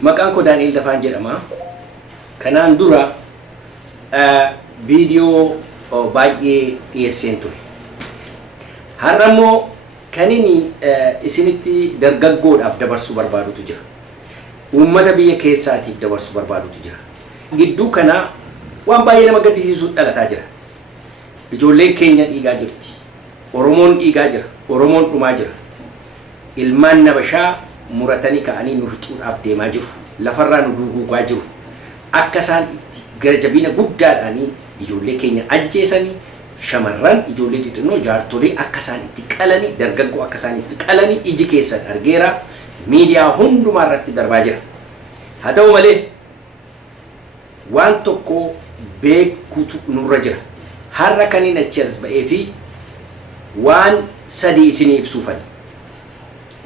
Maqaan koo Daani'el Dafaan jedhama. Kanaan dura viidiyoo baay'ee dhiyeesseen ture. Har'a immoo kan inni isinitti dargaggoodhaaf dabarsuu barbaadutu jira. Uummata biyya keessaatiif dabarsuu barbaadutu jira. Gidduu kana waan baay'ee nama gaddisiisu dhalataa jira. Ijoolleen keenya dhiigaa jirti. Oromoon dhiigaa jira. Oromoon dhumaa jira. Ilmaan nabashaa muratanii ka'anii nu fixuudhaaf deemaa jiru. Lafarraa nu duugaa jiru. Akka isaan itti gara jabina guddaadhaanii ijoollee keenya ajjeesanii shamarran ijoollee xixinnoo jaartolee akka isaan itti qalanii dargaggoo akka isaan itti qalanii iji keessan argeera. Miidiyaa hundumaa irratti darbaa jira. Haa ta'u malee waan tokko beekuutu nurra jira. Har'a kan inni achi as ba'ee fi waan sadii isinii ibsuufan.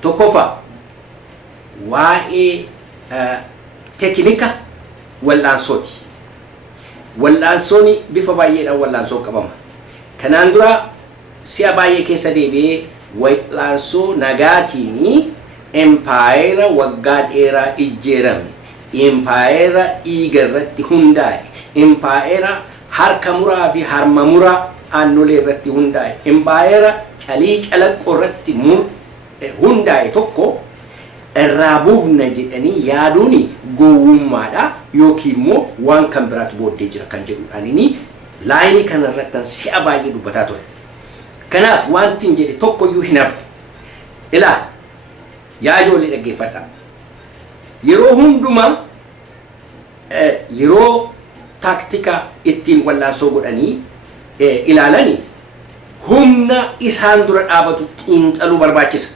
Tokkoffaa waa'ee tekinika wal'aansooti. Wal'aansooni bifa baay'eedhaan wal'aansoo qabama. Kanaan dura si'a baay'ee keessa deebi'ee wal'aansoo nagaatiin empaayera waggaa dheeraa ijjeerame, empaayera dhiiga irratti hundaa'e, empaayera harka muraa fi harma muraa aannolee irratti hundaa'e, empaayera calii calaqqoo irratti hundaa'e tokko irraa buufna jedhanii yaaduun gowwummaadha yookiin immoo waan kan biraatu booddee jira kan jedhuudhaan laayinii kana irratti si'a baay'ee dubbataa ture. Kanaaf wanti hin jedhe tokkoyyuu hin hafne. Ilaa yaa ijoollee dhaggeeffadhaa. Yeroo hundumaa yeroo taaktika ittiin wal'aansoo godhanii ilaalanii humna isaan dura dhaabatu xiinxaluu barbaachisa.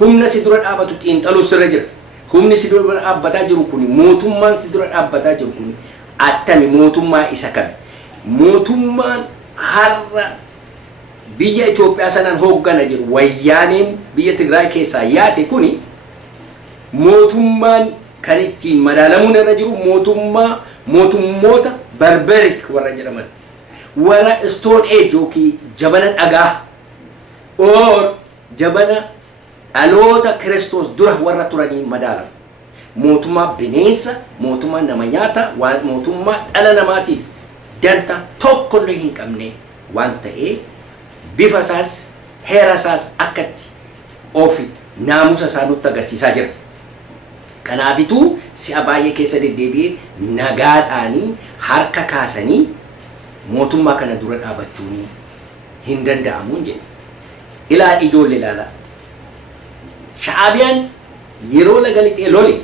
Humna si dura dhaabatu xiinxaluu sirra jira. Humni si dura dhaabbataa jiru kun mootummaan si dura dhaabbataa jiru kun attami mootummaa isa kami? Mootummaan har'a biyya Itoophiyaa sanaan hooggana jiru wayyaaneen biyya Tigraay keessaa yaate kuni mootummaan kan ittiin madaalamuun irra jiru mootummoota barbarik warra jedhaman warra Stone Age yookiin jabana dhagaa or jabana dhaloota Kiristoos dura warra turanii madaalamu. Mootummaa bineensa, mootummaa nama nyaata, mootummaa dhala namaatiif danta tokkollee hin qabne waan ta'ee bifa isaas heera isaas akkatti ofi naamusa isaa nutti agarsiisaa jira. Kanaafituu si'a baay'ee keessa deddeebi'ee nagaadhaanii harka kaasanii mootummaa kana dura dhaabachuun hin danda'amuun jedhe. Ilaa ijoollee ilaalaa. Sha'aabiyaan yeroo laga lixee lole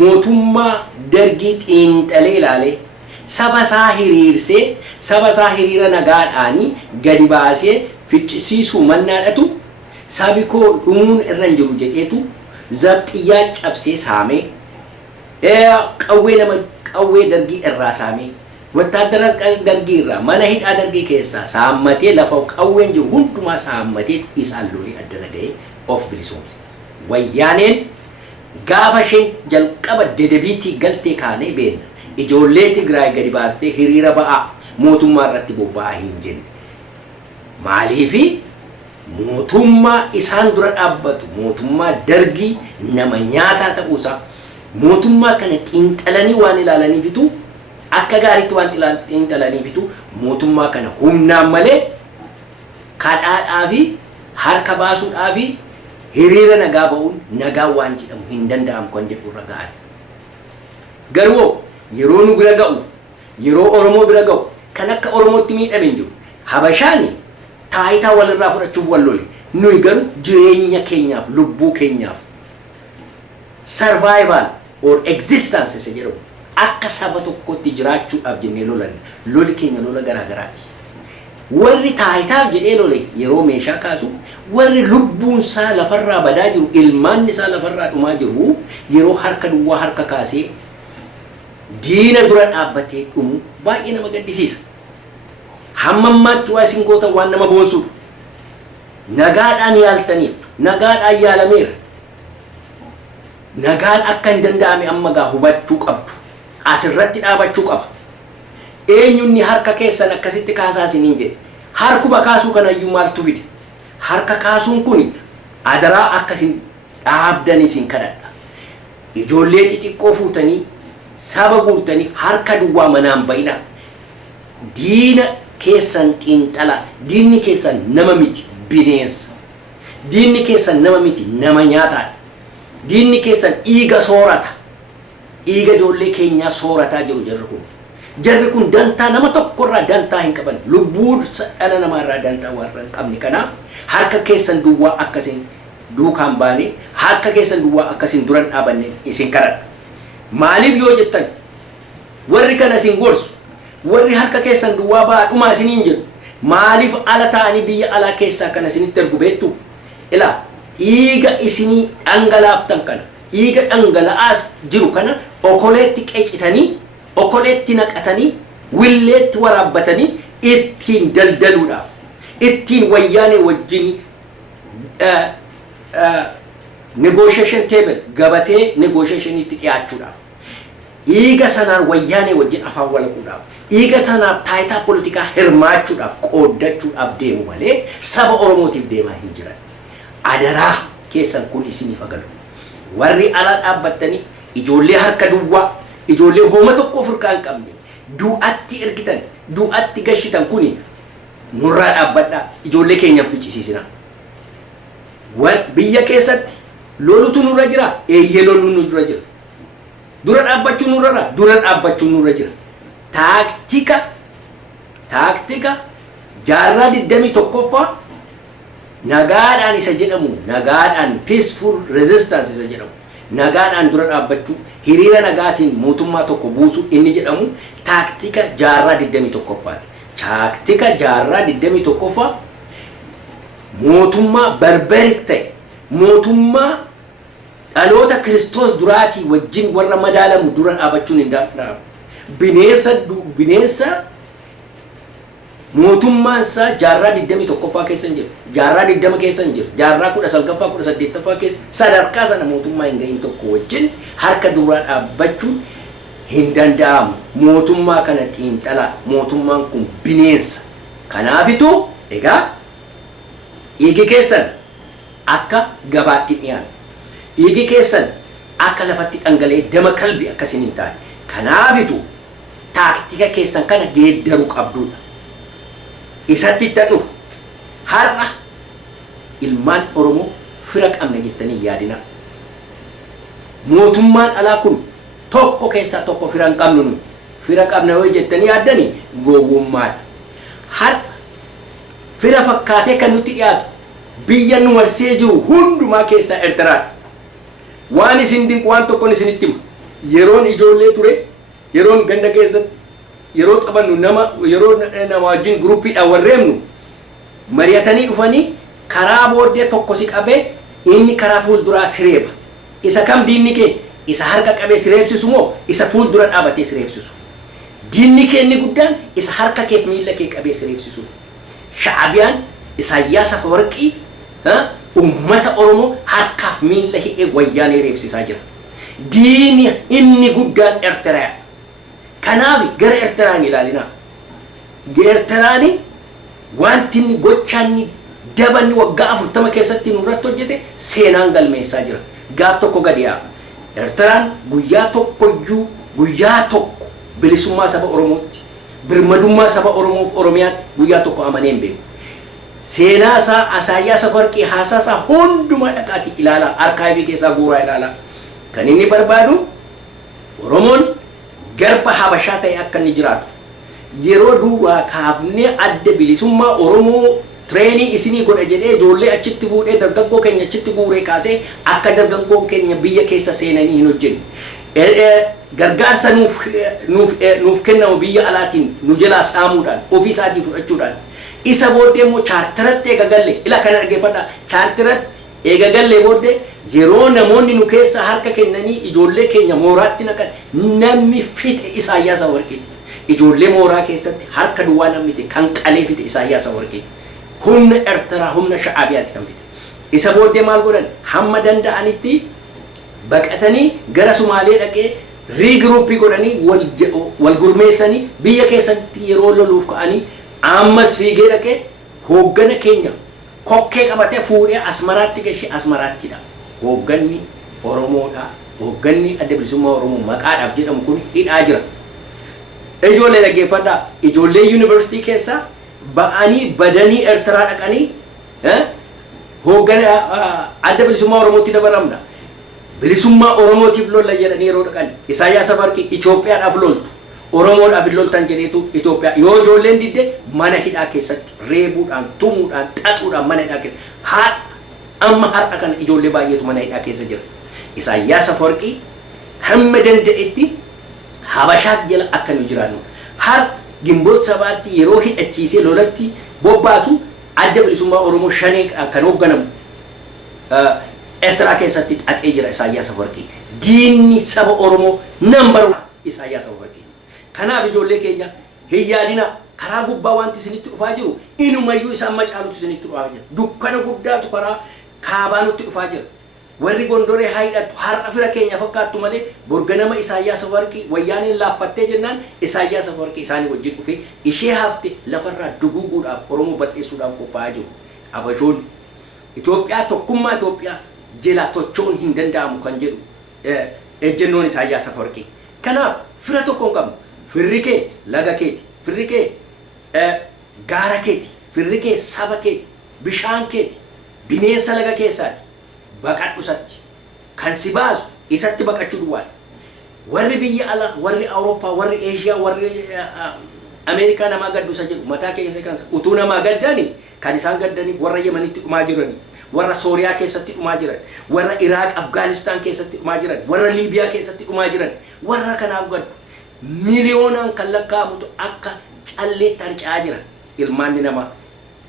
mootummaa dargii xiinxalee ilaalee saba isaa hiriirsee saba isaa hiriira nagaadhaanii gadi baasee ficcisiisuu mannaadhatu sabi koo dhumuun irra hin jiru jedheetu zabxiyyaa cabsee saamee qawwee dargii irraa saamee wattaadara dargii irraa mana hidhaa dargii keessaa saammatee lafa qawween jiru hundumaa saammatee isaan lolee addana ga'ee of bilisoomse. Wayyaaneen gaafa isheen jalqaba dedebiitii galtee kaanee beenna. Ijoollee Tigraay gadi baastee hiriira ba'aa mootummaa irratti bobba'aa hin jenne. Maaliifi mootummaa isaan dura dhaabbatu mootummaa dargii nama nyaataa ta'uusaa mootummaa kana xiinxalanii waan ilaalaniifitu akka gaariitti waan xiinxalaniifitu mootummaa kana humnaan malee kadhaadhaa fi harka baasuudhaa fi hiriira nagaa ba'uun nagaa waan jedhamu hin danda'amu kan jedhu irra ga'an. Garuu yeroo nu bira ga'u yeroo Oromoo bira ga'u kan akka Oromootti miidhame hin jiru. Habashaani taayitaa walirraa fudhachuuf wal lole. Nuyi garuu jireenya keenyaaf lubbuu keenyaaf survival or existence isa jedhamu akka saba tokkotti jiraachuudhaaf jennee lolanne. Loli keenya lola garaa garaati. Warri taayitaaf jedhee lole yeroo meeshaa kaasu warri lubbuun isaa lafarraa badaa jiru ilmaan isaa lafarraa dhumaa jiru yeroo harka duwwaa harka kaasee diina dura dhaabbatee dhumu baay'ee nama gaddisiisa. Hamma ammaatti waa isin gootan waan nama boonsuudha. Nagaadhaan yaaltaniif nagaadhaan yaalameera. Nagaan akka hin danda'ame amma gaa hubachuu qabdu. Asirratti dhaabachuu qaba. Eenyunni harka keessan akkasitti kaasaa isiniin jedhe. Harkuma kaasuu kanayyuu maaltu fide? Harka kaasuun kun adaraa akkasin dhaabdan isin kadhadha. ijoollee xixiqqoo fuutanii saba guurtanii harka duwwaa manaan bayina diina keessan xiinxala diinni keessan nama miti bineensa diinni keessan nama miti nama nyaataa diinni keessan dhiiga soorata dhiiga ijoollee keenyaa soorataa jiru jarri kun dantaa nama tokkorraa dantaa hin qaban lubbuu dhala namaarraa dantaa warra hin qabne kanaaf harka keessan duwwaa akkasiin duukaan baane harka keessan duwwaa akkasiin duran dhaabanne isin kadhadha maaliif yoo jettan warri kana isin gorsu warri harka keessan duwwaa ba'aa dhumaa isiniin jedhu maaliif ala ta'anii biyya alaa keessaa kana isinitti ergu beektu ila dhiiga isinii dhangalaaftan kana dhiiga dhangala'aas jiru kana okoleetti qeecitanii okoleetti naqatanii willeetti waraabbatanii ittiin daldaluudhaaf ittiin wayyaanee wajjin negotiation table gabatee negotiation itti dhiyaachuudhaaf dhiiga sanaan wayyaanee wajjin afaan walaquudhaaf dhiiga tanaaf taayitaa politikaa hirmaachuudhaaf qooddachuudhaaf deemu malee saba oromootiif deemaa hin jiran adaraa keessan kun isiniif agalu warri ala dhaabbattanii ijoollee harka duwwaa ijoollee hooma tokko ofirkaa hin qabne du'atti ergitan du'atti gashitan kuni nurraa dhaabbadhaa ijoollee keenyaan ficcisiisina biyya keessatti lolutu nurra jira eeyyee loluun nurra jira dura dhaabbachuu nurra jira taaktika jaarraa 21ffaa nagaadhaan isa jedhamu nagaadhaan peaceful resistance isa jedhamu nagaadhaan dura dhaabbachuu hiriira nagaatiin mootummaa tokko buusu inni jedhamu taaktika jaarraa 21ffaati taaktika jaarraa 21ffaa mootummaa barbarik ta'e mootummaa dhaloota Kiristoos duraatii wajjin warra madaalamu dura dhaabachuun hin danda'amu bineensa mootummaan isaa jaarraa 21ffaa keessa hin jiru jaarraa 20 keessa hin jiru jaarraa 19ffaa 18ffaa keessa sadarkaa sana mootummaa hin gahin tokko wajjin harka duraa dhaabbachuun hin danda'amu mootummaa kana xiinxalaa mootummaan kun bineensa kanaafitu egaa dhiigi keessan akka gabaatti dhiyaatu dhiigi keessan akka lafatti dhangala'ee dama kalbi akkasiin hin taane kanaafitu taaktika keessan kana geeddaruu qabduudha isatti tanu har'a ilmaan oromoo fira qabna jettanii yaadina mootummaan alaa kun tokko keessaa tokko fira hin qabnu nu fira qabna yoo jettanii yaaddani gowwummaadha har'a fira fakkaatee kan nutti dhiyaatu biyya nu marsee jiru hundumaa keessaa Eertiraadha waan isin dinqu waan tokkoon isinitti hima yeroon ijoollee ture yeroon ganda keessatti yeroo qabannu nama wajjin gruppiidhaan warreemnu mari'atanii dhufanii karaa booddee tokko si qabee inni karaa fuulduraa sireeba isa kam diinni kee isa harka qabee sireebsisu moo isa fuuldura dhaabatee sireebsisu diinni kee inni guddaan isa harka kee miila kee qabee sireebsisu Sha'abiyaan Isaayyaas Afwerqii ummata oromoo harkaaf miila hidhee wayyaanee reebsisaa jira diinni inni guddaan Eertiraa kanaaf gara Eertiraan ilaalina Eertiraan wanti inni gochaan dabanni waggaa 40 keessatti nurratti hojjete seenaan galmeessaa jira gaaf tokko gadi yaa Eertiraan guyyaa tokko bilisummaa saba oromootti birmadummaa saba oromoof oromiyaatti guyyaa tokko amanee hin beeku seenaa isaa Isaayyaas Afwerqii haasaa isaa hundumaa dhaqaati ilaala arkaayivii keessaa guuraa ilaala kan inni barbaadu oromoon garba habashaa ta'e akka inni jiraatu yeroo duubaa kaafnee adda bilisummaa oromoo treenii isinii godha jedhee ijoollee achitti fuudhee dargaggoo keenya achitti guuree kaasee akka dargaggoo keenya biyya keessa seenanii hin hojjenne gargaarsa nuuf kennamu biyya alaatiin nu jalaa saamuudhaan ofii isaatii fudhachuudhaan isa booddee immoo chaartiratti eegagalle ila kana dhaggeeffadha chaartiratti eegagalle booddee yeroo namoonni nu keessa harka kennanii ijoollee keenya mooraatti naqan namni fixe Isaayyaas Afwerqiiti ijoollee mooraa keessatti harka duwwaa namni kan qalee fixe Isaayyaas Afwerqiiti humna Eertiraa humna Sha'abiyaati kan fixe isa booddee maal godhan hamma danda'anitti baqatanii gara Sumaalee dhaqee riigiruuppii godhanii wal gurmeessanii biyya keessatti yeroo loluuf ka'anii ammas fiigee dhaqee hooggana keenya kokkee qabatee fuudhee Asmaraatti geesse Asmaraattiidha hoogganni Oromoodha hoogganni adda bilisummaa Oromoo maqaadhaaf jedhamu kun hidhaa jira. Ijoollee dhaggeeffadhaa ijoollee yuunivarsiitii keessaa ba'anii badanii Eertiraa dhaqanii hooggana adda bilisummaa Oromootti dabalamna. Bilisummaa Oromootiif lolla jedhanii yeroo dhaqan Isaayyaas Afawarqii Itoophiyaadhaaf loltu Oromoodhaaf loltan jedheetu Itoophiyaa yoo ijoolleen didde mana hidhaa keessatti reebuudhaan tumuudhaan xaxuudhaan mana hidhaa keessa amma har'a kana ijoollee baay'eetu mana hidhaa keessa jira. Isaayyaas Afawarqii hamma danda'etti Habashaat jala akka nu jiraannu har Gimboot sabaatti yeroo hidhachiisee lolatti bobbaasu adda bilisummaa Oromoo shanee kan hoogganamu Eertiraa keessatti xaxee jira Isaayyaas Afawarqii. Diinni saba Oromoo nambar Isaayyaas Afawarqii. Kanaaf ijoollee keenya hin yaadina karaa gubbaa wanti isinitti dhufaa jiru inumayyuu isaan macaalutu isinitti dhufaa jira. Dukkana guddaatu karaa kaabaa nutti dhufaa jira. Warri Gondoree haidhatu har'a fira keenya fakkaattu malee borganama Isaayyaas Afawarqii wayyaaniin laaffattee jennaan Isaayyaas Afawarqii isaanii wajjin dhufee ishee hafte lafarraa duguuguudhaaf Oromoo bal'eessuudhaaf qophaa'aa jiru. Abashoon Itoophiyaa tokkummaa Itoophiyaa jala tochoon hin danda'amu kan jedhu ejjennoon Isaayyaas Afawarqii. Kanaaf fira tokko hin qabnu. Firri kee laga keeti, firri kee gaara keeti, firri kee saba keeti, bishaan keeti, bineensa laga keessaati. Baqadhu isatti kan si baasu isatti baqachuu duwwaadha. Warri biyya alaa, warri Awurooppaa, warri Eeshiyaa, warri Ameerikaa namaa gadduusa jedhu mataa keessa kansa utuu namaa gaddani kan isaan gaddaniif warra Yemenitti dhumaa jiraniif, warra Sooriyaa keessatti dhumaa jiran, warra Iraaq, Afgaanistaan keessatti dhumaa jiran, warra Liibiyaa keessatti dhumaa jiran, warra kanaaf gaddu. Miliyoonaan kan lakkaa'amutu akka calleetti harca'aa jira ilmaanni namaa.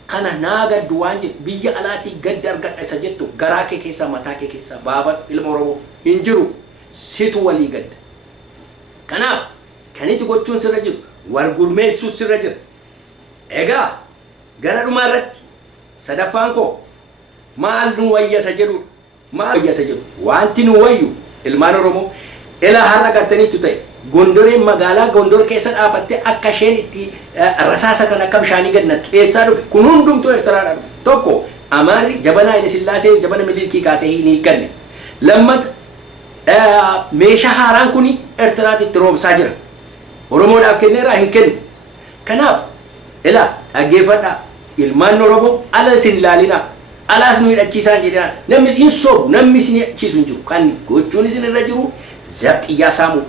Kana naa gaddu waan jedhu biyya alaatii gadda argadha isa jettu garaa kee keessaa mataa kee keessaa baafadhu ilma Oromoo hin jiru situ walii gadda. Kanaaf kan itti gochuun sirra jiru wal gurmeessuus sirra jira. Egaa gara dhumaa irratti sadaffaan koo maal nu wayyasa jedhu maal wayyasa jedhu wanti nu wayyu ilmaan Oromoo ilaa har'a gartaniitu ta'e Gondoreen magaalaa Gondor keessa dhaabattee akka isheen itti rasaasa kan akka bishaanii gannattu eessaa dhufe kun hundumtuu Eertiraadhaa dhufe. Tokko Amaarri jabana Haile Sillaasee jabana Minilikii kaasee hin hiikanne. Lammata meeshaa haaraan kun Eertiraatti itti roobsaa jira. Oromoodhaaf kenneeraa hin kennu. Kanaaf ilaa dhaggeeffadhaa ilmaan Oromoo ala isin ilaalinaa. Alaas nu hidhachiisaan jedhaa namni hin soobu namni isin hidhachiisu hin jiru. Kan gochuun isin irra jiru zabxiyyaa saamuu.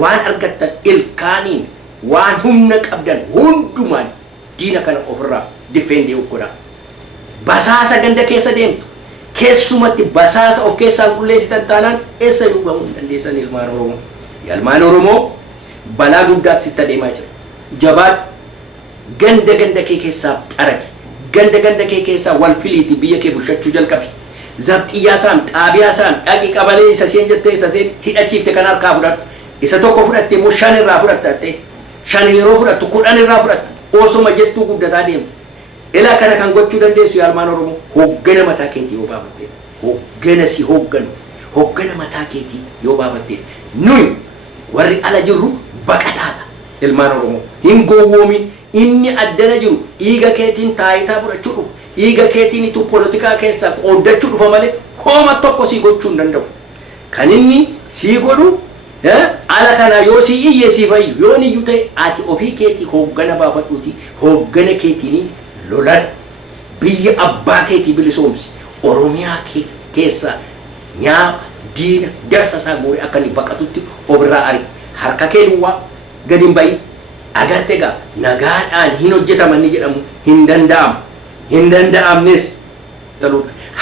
Waan argattan ilkaaniin waan humna qabdan hundumaan diina kana ofirraa difeendee of godhaa. Basaasa ganda keessa deemtu keessumatti basaasa of keessaan qulleessitan taanaan eessa dhugamuu hin dandeessan ilmaan Oromoo. Ilmaan Oromoo balaa guddaatti sitti adeemaa jira. Jabaadhu ganda kee keessaa xaragi. Ganda kee keessaa wal filiiti biyya kee bulchachuu jalqabi. Zabxiyyaa saam xaabiyaa saam dhaqi qabalee isa isheen jettee isa isheen hidhachiifte kan harkaa fudhadhu. Isa tokko fudhattee immoo 5 irraa fudhatte 5 yeroo fudhattu 10 irraa fudhattu osoma jettuu guddataa deemtu. Ilaa kana kan gochuu dandeessu ilmaan Oromoo hoggana mataa keetii yoo baafatte hoggana si hogganu hoggana mataa keetii yoo baafatte nuyi warri ala jirru baqataadha ilmaan Oromoo hin gowwoomin inni addana jiru dhiiga keetiin taayitaa fudhachuu dhufu dhiiga keetiin itu poolitikaa keessaa qooddachuu dhufa malee hooma tokko si gochuu hin danda'u. Kan inni si godhu ala kana yoo si iyyee si fayyu yoo niyyuu ta'e ati ofii keetii hoggana baafadhuuti hoggana keetiin lolan biyya abbaa keetii bilisoomsi Oromiyaa keessa nyaaba diina darsa isaa guuree akka inni baqatutti ofirraa ari harka kee duwwaa gadi hin bahin agarte egaa nagaadhaan hin hojjetamanni jedhamu hin danda'amu hin danda'amnes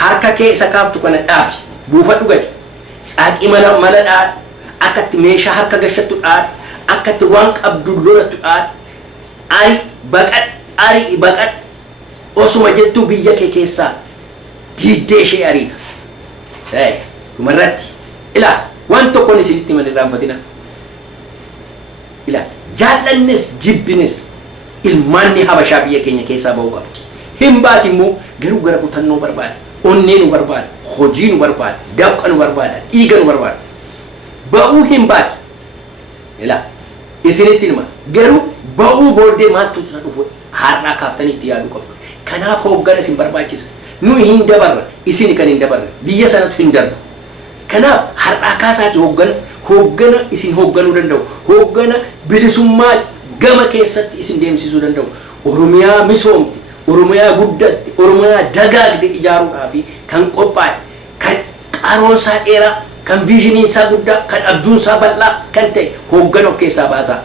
harka kee isa kaaftu kana dhaabi buufadhu gadi dhaqi mala dhaadha akkatti meeshaa harka gashattu dhaadha akkatti waan qabdu lolattu dhaadha ari baqadh osuma jettu biyya kee keessaa diiddee ishee ariita. Dhumarratti ilaa waan tokkoon isinitti malee irraanfatina. Ilaa jaallannes jibbines ilmaanni Habashaa biyya keenya keessaa ba'uu qabdi. Hin baati immoo garuu gara kutannoo barbaada. Onnee nu barbaada. Hojii nu barbaada. Dafqa nu barbaada. Dhiiga nu barbaada. Ba'uu hin baati. Ilaa isinitti hima garuu ba'uu booddee maaltu dhufu har'aa kaaftanii itti yaaduu qabdu. Kanaaf hoggana isin barbaachisa. Nu hin dabarra isin kan hin dabarre biyya sanatu hin darbu. kanaaf har'aa kaasaati hoggana isin hogganuu danda'u hoggana bilisummaa gama keessatti isin deemsisuu danda'u oromiyaa misoomti oromiyaa guddatti oromiyaa dagaagde ijaaruudhaa fi kan qophaa'e kan qaroonsaa dheeraa kan viizhiniinsaa guddaa kan abjuunsaa bal'aa kan ta'e hoggana of keessaa baasaa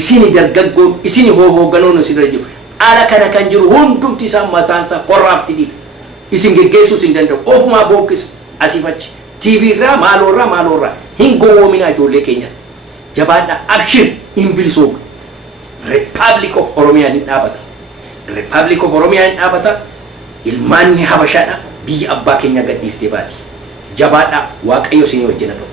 isini dargaggoon isini hogganoon isin irra jiru ala kana kan jiru hundumti isaa mataansaa qorraabtidii isin geggeessuu isin danda'u ofumaa bookkisa asifachi TV irraa maalorraa hin gowwoominaa ijoollee keenya jabaadha abshir hin bilisoom Republic of Oromiyaa ni dhaabata Republic of Oromiyaa ni dhaabata ilmaanni habashaadha biyya abbaa keenya gadhiiftee baati jabaadha waaqayyo isin wajjin haa ta'u